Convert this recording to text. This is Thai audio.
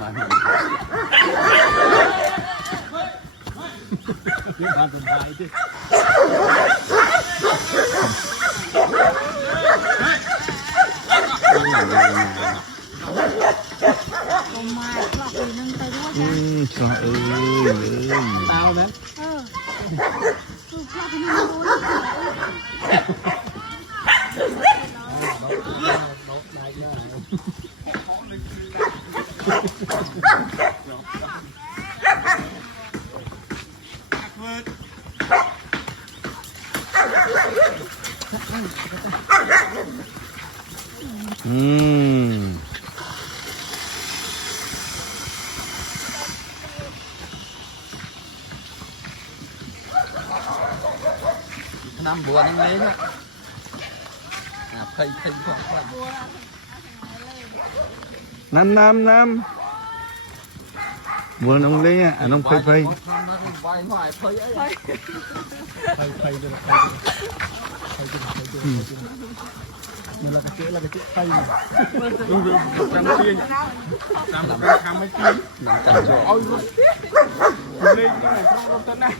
มา เรื่องการสบายที่ชอบตาวนะน้ำบัวนั่งเล่นเคยพวกน้ำบัวน้องเลี้ยน้องไฟใบหน่อยเพยไอ้ไปเลยไปมันละกระเจี๊ยบไปดูจำเตี้ยจำทำไม่กิน น้ำจันทร์ เอาเลยง่ายเพราะเราต้นนะ